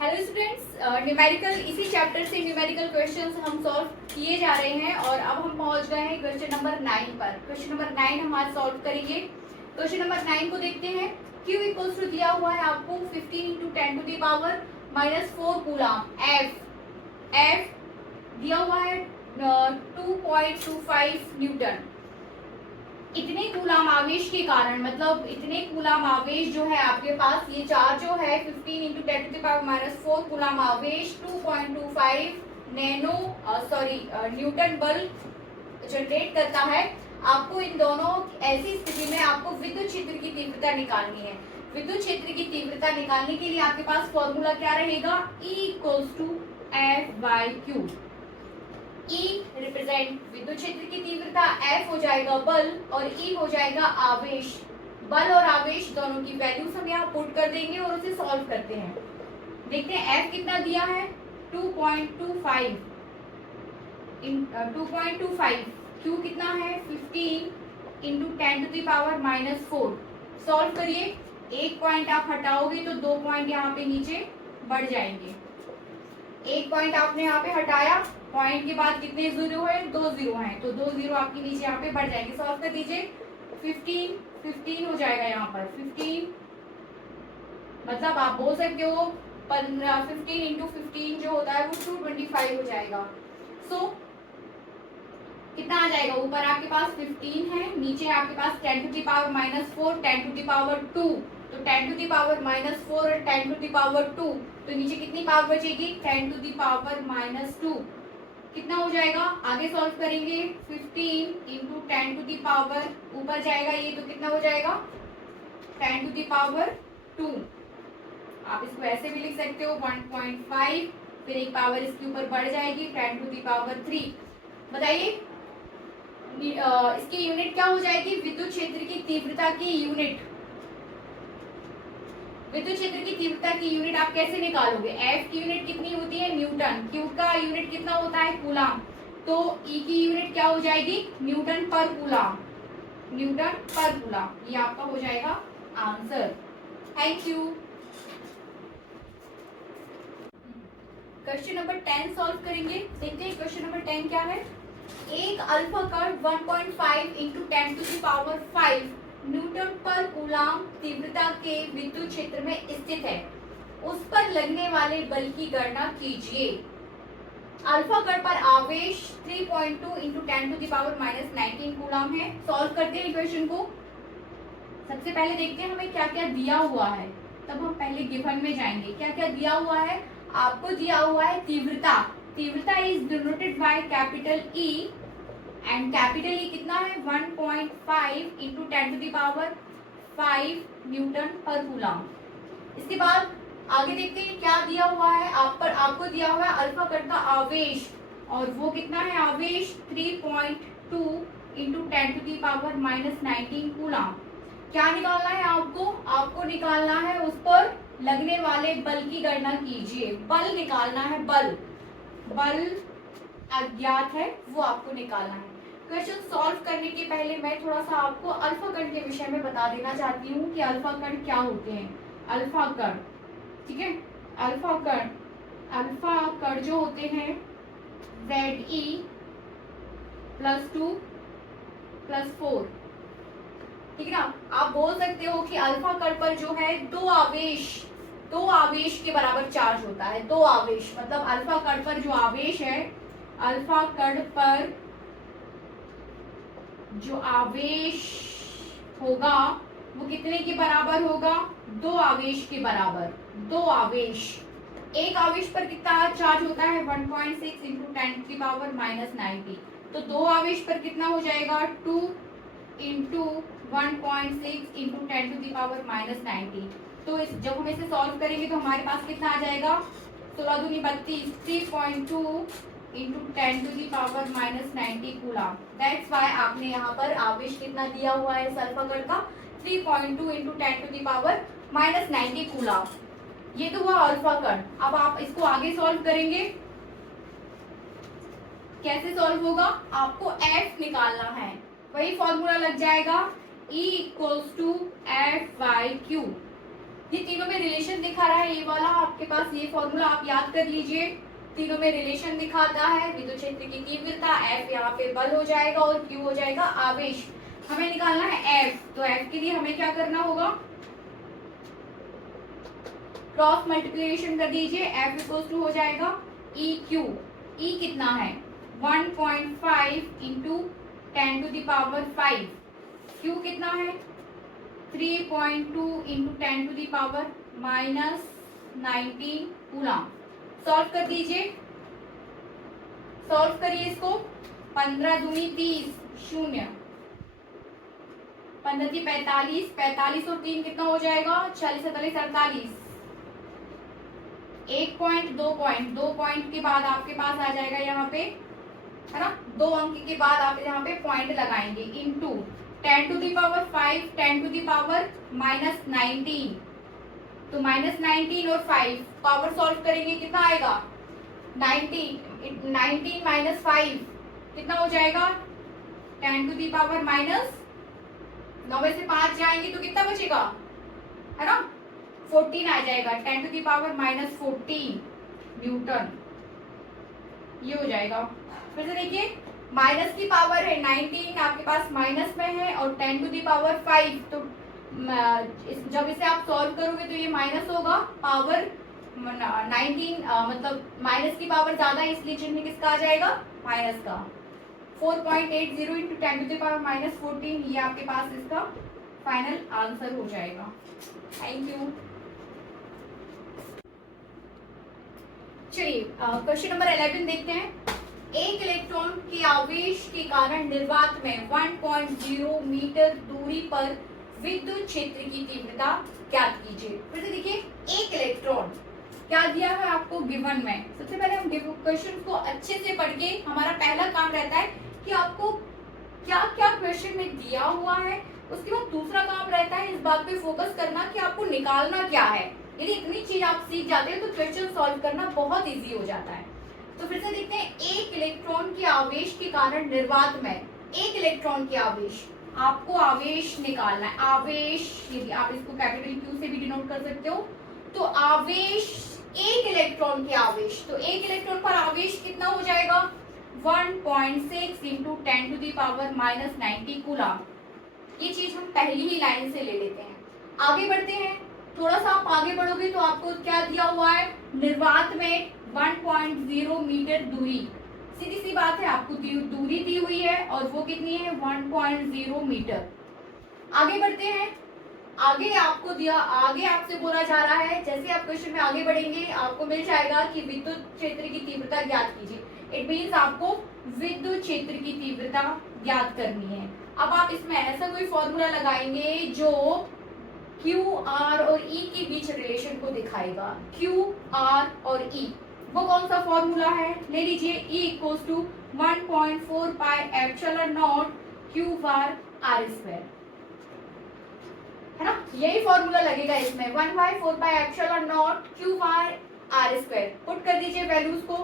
Hello students, numerical इसी chapter से numerical questions हम सॉल्व किए जा रहे हैं और अब हम पहुंच गए हैं क्वेश्चन नंबर 9 पर। क्वेश्चन नंबर 9 हम आज सॉल्व करेंगे। क्वेश्चन नंबर 9 को देखते हैं। Q इक्वल्स टू दिया हुआ है आपको 15 into 10 to the power -4 coulomb. F दिया हुआ है 2.25 न्यूटन। इतने कूलाम आवेश के कारण, मतलब इतने कूलाम आवेश जो है आपके पास, ये चार्ज जो है 15 into 10 to the power -4 coulomb आवेश 2.25 न्यूटन बल जनरेट करता है। आपको इन दोनों ऐसी स्थिति में आपको विद्युत क्षेत्र की तीव्रता निकालनी है। विद्युत क्षेत्र की तीव्रता निकालने के लिए आपके पास फॉर्मूला क्या रहेगा? E equals to F/Q। E represent विद्युत क्षेत्र की तीव्रता, F हो जाएगा बल और E हो जाएगा आवेश। बल और आवेश दोनों की वैल्यूज हम यहाँ पुट कर देंगे और उसे सॉल्व करते हैं। देखते हैं F कितना दिया है, 2.25 2.25। Q कितना है, 15 into 10 to the power -4। Solve करिए। एक पॉइंट आप हटाओगे तो 2 पॉइंट यहाँ पे नीचे बढ़ जाएंगे। एक पॉइंट आपने यहाँ पे हटाया, पॉइंट के बाद कितने जीरो है? 2 जीरो हैं, तो 2 जीरो आपके नीचे यहाँ पे बढ़ जाएंगे। सॉल्व कर दीजिए। 15 हो जाएगा यहाँ पर 15, मतलब आप बोल सकते हो 15 इंटू 15 जो होता है वो 225 हो जाएगा। सो कितना आ जाएगा? ऊपर आपके पास 15 है, नीचे आपके पास 10 to the power -4, 10 to the power 2, तो 10 टू द पावर -4 और 10 टू द पावर 2, तो नीचे कितनी पावर बचेगी? 10 टू द पावर -2। कितना हो जाएगा? आगे सॉल्व करेंगे। 15 इंटू 10 टू द पावर, ऊपर जाएगा ये, तो कितना हो जाएगा? 10 टू द पावर 2। आप इसको ऐसे भी लिख सकते हो 1.5, फिर एक पावर इसके ऊपर बढ़ जाएगी 10 टू द पावर 3। बताइए इसकी यूनिट क्या हो जाएगी? विद्युत क्षेत्र की तीव्रता की यूनिट। विद्युत क्षेत्र की तीव्रता की यूनिट आप कैसे निकालोगे? F की यूनिट कितनी होती है? न्यूटन। Q का यूनिट कितना होता है? कूलाम। तो E की यूनिट क्या हो जाएगी? न्यूटन पर कूलाम। न्यूटन पर कूलाम, ये आपका हो जाएगा answer. Thank you. Question number 10 solve करेंगे। देखते हैं क्वेश्चन नंबर 10 क्या है। एक अल्फा कण 1.5 into 10 to the power 5 newton पर कूलाम तीव्रता के विद्युत क्षेत्र में स्थित है। उस पर लगने वाले बल की गणना कीजिए। अल्फा कण पर आवेश 3.2 into 10 to the power -19 coulomb है। सॉल्व करते हैं क्वेश्चन को। सबसे पहले देखते हैं हमें क्या क्या दिया हुआ है, तब हम पहले गिवन में जाएंगे। क्या क्या दिया हुआ है? आपको दिया हुआ है तीव्रता। तीव्रता is denoted by capital E and capital E कितना है? 1.5 into 10 to the power 5 newton पर कूलाम। इसके बाद आगे देखते हैं क्या दिया हुआ है। आपको दिया हुआ है अल्फा कण का आवेश, और वो कितना है आवेश? 3.2 into 10 to the power -19 coulomb. क्या निकालना है आपको? आपको निकालना है उस पर लगने वाले बल की गणना कीजिए। बल निकालना है, बल अज्ञात है, वो आपको निकालना है। क्वेश्चन सॉल्व करने के पहले मैं थोड़ा सा आपको अल्फा कण के विषय में बता देना चाहती हूँ कि अल्फा कण क्या होते हैं। अल्फा कण, ठीक है, अल्फा कण जो होते हैं Ze +2 +4, ठीक है ना। आप बोल सकते हो कि अल्फा कण पर जो है दो आवेश के बराबर चार्ज होता है। दो आवेश मतलब अल्फा कण पर जो आवेश है, अल्फा कण पर जो आवेश होगा वो कितने के बराबर होगा? दो आवेश के बराबर। दो आवेश, एक आवेश पर कितना चार्ज होता है? 1.6 इंटू 10 की पावर -90, तो दो आवेश पर कितना हो जाएगा? 2 into 1.6 into 10 to the power -90। तो जब हम इसे सॉल्व करेंगे तो हमारे पास कितना आ जाएगा? 16 दूनी 32, 3.2 into 10 to the power -90 coulomb. That's why आपने यहाँ पर आवेश कितना दिया हुआ है अल्फा कण का? 3.2 into 10 to the power -90 coulomb. ये तो हुआ अल्फा कण। अब आप इसको आगे सॉल्व करेंगे। कैसे सॉल्व होगा? आपको F निकालना है, वही फॉर्मूला लग जाएगा E इक्वल्स टू F/Q। ये तीनों में रिलेशन दिखा रहा है, ये वाला आपके पास ये फॉर्मूला आप याद कर लीजिए। तीनों में रिलेशन दिखाता है, विद्युत क्षेत्र की तीव्रता F यहाँ पे बल हो जाएगा और Q हो जाएगा आवेश। हमें निकालना है F, तो F के लिए हमें क्या करना होगा, क्रॉस मल्टीप्लिकेशन कर दीजिए। F इक्वल्स टू हो जाएगा EQ। E कितना है 1.5 into 10 to the power 5। Q कितना है 3.2 into 10 to the power -19 coulomb. Solve कर दीजिए, सॉल्व करिए इसको। 15 दूनी 30, 0, 15 × 45, 45 और 3 कितना हो जाएगा 46, 47, 48। 1 पॉइंट 2 पॉइंट, 2 पॉइंट के बाद आपके पास आ जाएगा यहाँ पे, है ना, 2 अंक के बाद आप यहाँ पे पॉइंट लगाएंगे। Into 10 to the power 5, 10 to the power -19, तो -19 और 5 पावर सॉल्व करेंगे कितना आएगा 19, 19 - 5 कितना हो जाएगा 10 टू द पावर -9 में से 5 जाएंगे तो कितना बचेगा, है ना, 14 आ जाएगा। 10 टू द पावर -14 न्यूटन ये हो जाएगा। फिर से देखिए, माइनस की पावर है 19 आपके पास माइनस में है और 10 टू द पावर 5, तो जब इसे आप सॉल्व करोगे तो ये माइनस होगा, पावर 19 मतलब माइनस की पावर ज्यादा है इसलिए चिन्ह किसका आ जाएगा माइनस का। 4.80 इंटू 10 टू द पावर -14 ये आपके पास इसका फाइनल आंसर हो जाएगा। Thank you. चलिए क्वेश्चन नंबर 11 देखते हैं। एक इलेक्ट्रॉन के आवेश के कारण निर्वात में 1.0 मीटर दूरी पर विद्युत क्षेत्र की तीव्रता ज्ञात कीजिए। फिर से देखिए, एक इलेक्ट्रॉन क्या दिया है आपको गिवन में। सबसे पहले हम क्वेश्चन को अच्छे से पढ़ के, हमारा पहला काम रहता है कि आपको क्या क्या क्वेश्चन में दिया हुआ है। उसके बाद दूसरा काम रहता है इस बात पे फोकस करना कि आपको निकालना क्या है। यदि इतनी चीज आप सीख जाते हैं तो क्वेश्चन सॉल्व करना बहुत इजी हो जाता है। तो फिर से देखते हैं, एक इलेक्ट्रॉन के आवेश के कारण निर्वात में, एक इलेक्ट्रॉन के आवेश, आपको आवेश निकालना है। आवेश, यदि आप इसको कैपिटल Q से भी डिनोट कर सकते हो, तो आवेश, एक इलेक्ट्रॉन के आवेश, तो एक इलेक्ट्रॉन पर आवेश कितना हो जाएगा 1.6 into 10 to the power -90 coulomb. ये चीज हम पहली ही लाइन से ले लेते हैं। आगे बढ़ते हैं, थोड़ा सा आप आगे बढ़ोगे तो आपको क्या दिया हुआ है, निर्वात में 1.0 मीटर दूरी, सीधी सी बात है, आपको दूरी दी हुई है और वो कितनी है 1.0 मीटर। आगे बढ़ते हैं, आगे आपको दिया, आगे आपसे बोला जा रहा है, जैसे आप क्वेश्चन में आगे बढ़ेंगे आपको मिल जाएगा कि विद्युत क्षेत्र की तीव्रता ज्ञात कीजिए। इट मीन्स आपको विद्युत क्षेत्र की तीव्रता ज्ञात करनी है। अब आप इसमें ऐसा कोई फॉर्मूला लगाएंगे जो Q, R और E के बीच रिलेशन को दिखाएगा। Q, R और E, वो कौन सा फॉर्मूला है, ले लीजिए, E equals to 1.4 pi epsilon not Q बार R², है ना, यही फॉर्मूला लगेगा इसमें, 1/4 पाई एप्सिलॉन नॉट Q बार R²। पुट कर दीजिए वैल्यूज को,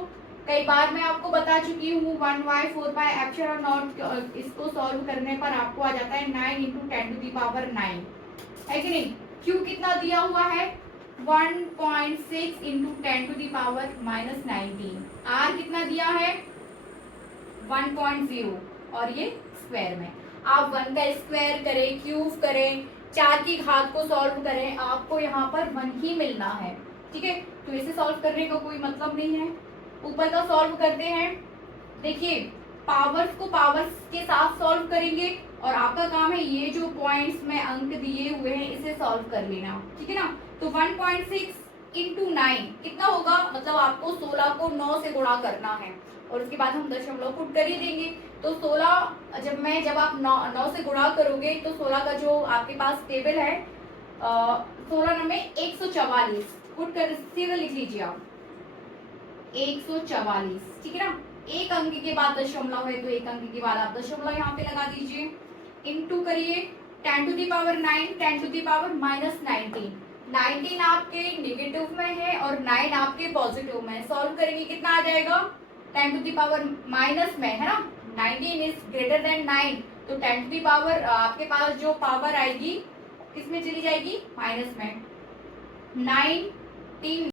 कई बार मैं आपको बता चुकी हूँ 1/4 पाई एप्सिलॉन नॉट, इसको सॉल्व करने पर आपको आ जाता है 9 इंटू 10 टू द पावर 9, है कि नहीं। Q कितना दिया हुआ है 1.6 into 10 to the power -19। R कितना दिया है 1.0 और ये स्क्वायर में, आप 1 का स्क्वायर करें, क्यूब करें, 4 की घात को सॉल्व करें, आपको यहाँ पर 1 ही मिलना है, ठीक है। तो इसे सॉल्व करने का कोई मतलब नहीं है। ऊपर का सॉल्व करते हैं, देखिए पावर्स को पावर्स के साथ सॉल्व करेंगे और आपका काम है ये जो पॉइंट्स में अंक दिए हुए हैं इसे सॉल्व कर लेना, ठीक है ना। तो 1.6 इंटू 9 कितना होगा, मतलब आपको 16 को 9 से गुणा करना है और उसके बाद हम दशमलव पुट कर ही देंगे। तो 16 जब आप 9 से गुणा करोगे तो 16 का जो आपके पास टेबल है 16 में 144 पुट कर सीधा लिख लीजिए आप 144, ठीक है ना। एक अंक के बाद दशमलव है तो एक अंक के बाद आप दशमलव यहाँ पे लगा दीजिए, इनटू करिए 10 to the power 9, 10 to the power -19, 19 आपके निगेटिव में है और 9 आपके पॉजिटिव में है। सॉल्व करेंगे कितना आ जाएगा 10 टू द पावर माइनस में, है ना, 19 इज ग्रेटर देन 9, तो 10 टू द पावर आपके पास जो पावर आएगी किसमें चली जाएगी माइनस में, 19